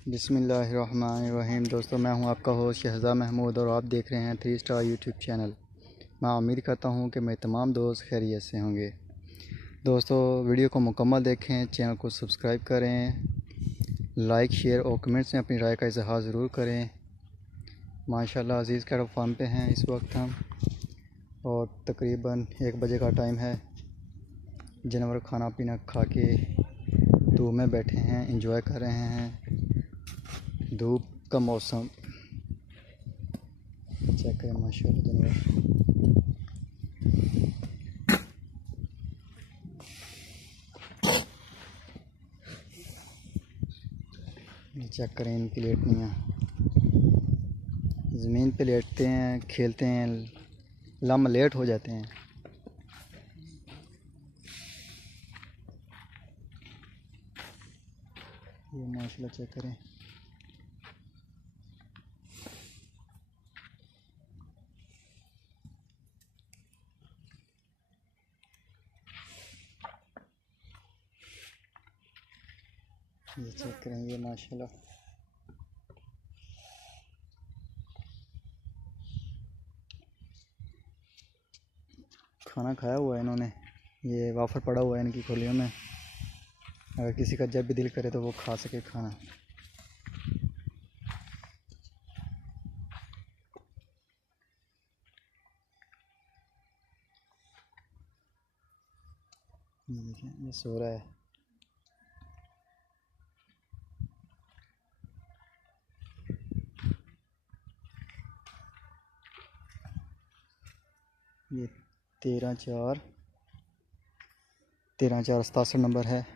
बिस्मिल्लाहिर्रहमानिर्रहीम। दोस्तों, मैं हूं आपका होस्ट शहज़ाद महमूद और आप देख रहे हैं 3 स्टार यूट्यूब चैनल। मैं उम्मीद करता हूं कि मेरे तमाम दोस्त खैरियत से होंगे। दोस्तों, वीडियो को मुकम्मल देखें, चैनल को सब्सक्राइब करें, लाइक शेयर और कमेंट्स में अपनी राय का इजहार ज़रूर करें। माशाल्लाह अज़ीज़ कैटल फार्म पे हैं इस वक्त हम, और तकरीबन 1 बजे का टाइम है। जानवर खाना पीना खा के धूप में बैठे हैं, एंजॉय कर रहे हैं धूप का मौसम। चेक करें माशाल्लाह जानवर। चेक करें इनकी लेटनियाँ। ज़मीन पे लेटते हैं, खेलते हैं, लम लेट हो जाते हैं। ये माशाल्लाह चेक करें। ये चेक करें, ये माशाल्लाह खाना खाया हुआ है इन्होंने। ये वाफर पड़ा हुआ है इनकी खोलियों में, अगर किसी का जब भी दिल करे तो वो खा सके खाना। ये देखें, ये सो रहा है। ये 13/4/87 नंबर है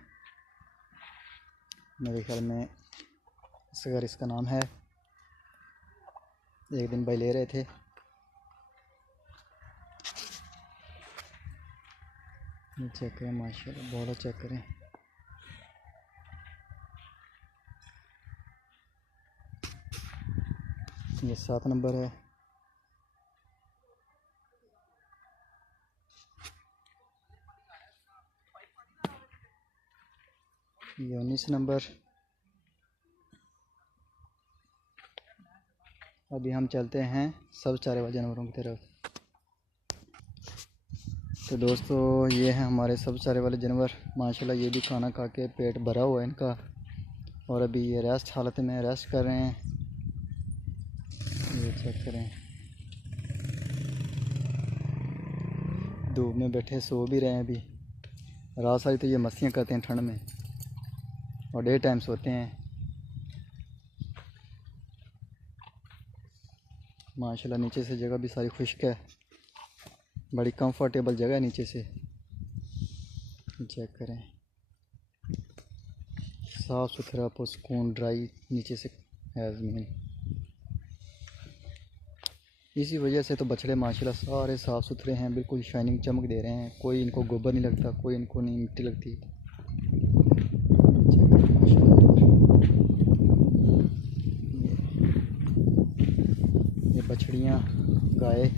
मेरे ख्याल में, असगर इसका नाम है। एक दिन भाई ले रहे थे। ये चेक करें माशाल्लाह, बहुत चेक करें। ये 7 नंबर है। ये 19 नंबर। अभी हम चलते हैं सब चारे वाले जानवरों की तरफ। तो दोस्तों, ये हैं हमारे सब चारे वाले जानवर। माशाल्लाह ये भी खाना खा के पेट भरा हुआ है इनका, और अभी ये रेस्ट हालत में रेस्ट कर रहे हैं। ये चेक करें, धूप में बैठे सो भी रहे हैं। अभी रात सारी तो ये मस्तियाँ करते हैं ठंड में, और डे टाइम सोते हैं। माशाल्लाह नीचे से जगह भी सारी खुश्क है, बड़ी कंफर्टेबल जगह है नीचे से। चेक करें, साफ़ सुथरा पुरसकून ड्राई नीचे से है ज़मीन। इसी वजह से तो बछड़े माशाल्लाह सारे साफ़ सुथरे हैं, बिल्कुल शाइनिंग चमक दे रहे हैं। कोई इनको गोबर नहीं लगता, कोई इनको नहीं मिट्टी लगती। ये बछड़ियाँ गाय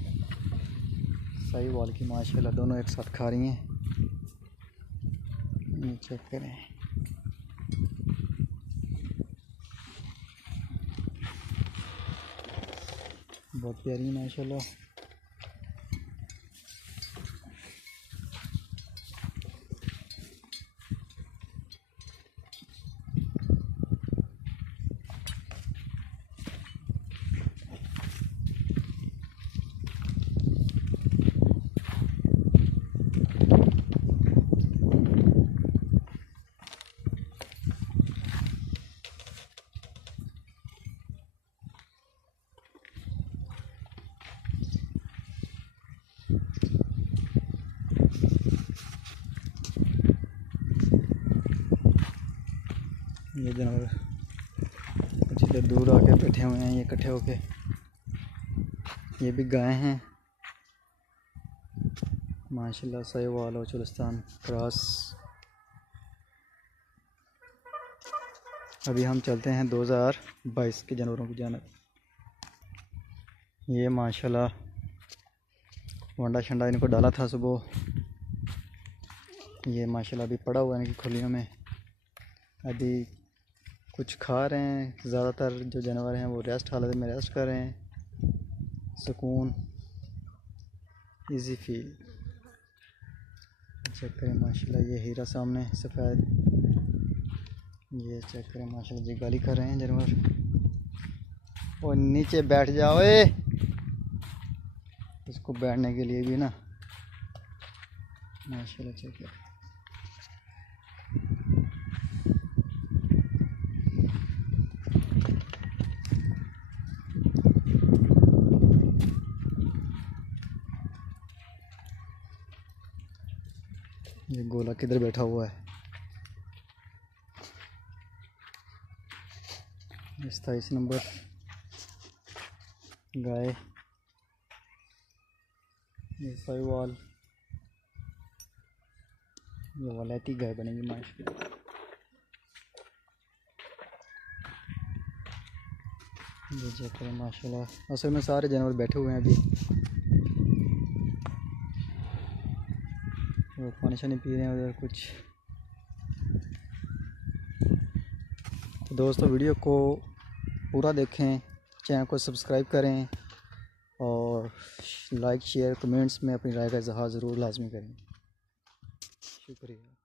साहिवाल की माशाल्लाह दोनों एक साथ खा रही हैं। ये चेक करें, बहुत प्यारी माशाल्लाह। ये जानवर कुछ इधर दूर आके बैठे हुए हैं, ये इकट्ठे होके। ये भी गाय हैं माशाल्लाह, साहिवाल और चुलिस्तान क्रॉस। अभी हम चलते हैं 2022 के जानवरों की जानिब। ये माशाल्लाह वंडा शंडा इनको डाला था सुबह। ये माशाल्लाह अभी पड़ा हुआ है इनकी खुलियों में। अभी कुछ खा रहे हैं। ज़्यादातर जो जानवर हैं वो रेस्ट हालत में रेस्ट कर रहे हैं। सुकून, इजी फील। चेक करें माशाल्लाह, ये हीरा सामने सफ़ेद, ये चेक करें माशाल्लाह जी, गाली कर रहे हैं जानवर। और नीचे बैठ जाओ, इसको बैठने के लिए भी ना माशाल्लाह चेक करें। ये गोला किधर बैठा हुआ है। 27 नंबर गाय, ये साहिवाल, ये वलैती गाय बनेगी माशाल्लाह। ये चेक करें माशाल्लाह, असल में सारे जानवर बैठे हुए हैं अभी। वो पानी शानी पी रहे हैं उधर कुछ। तो दोस्तों वीडियो को पूरा देखें, चैनल को सब्सक्राइब करें और लाइक शेयर कमेंट्स में अपनी राय का इजहार ज़रूर लाजमी करें। शुक्रिया।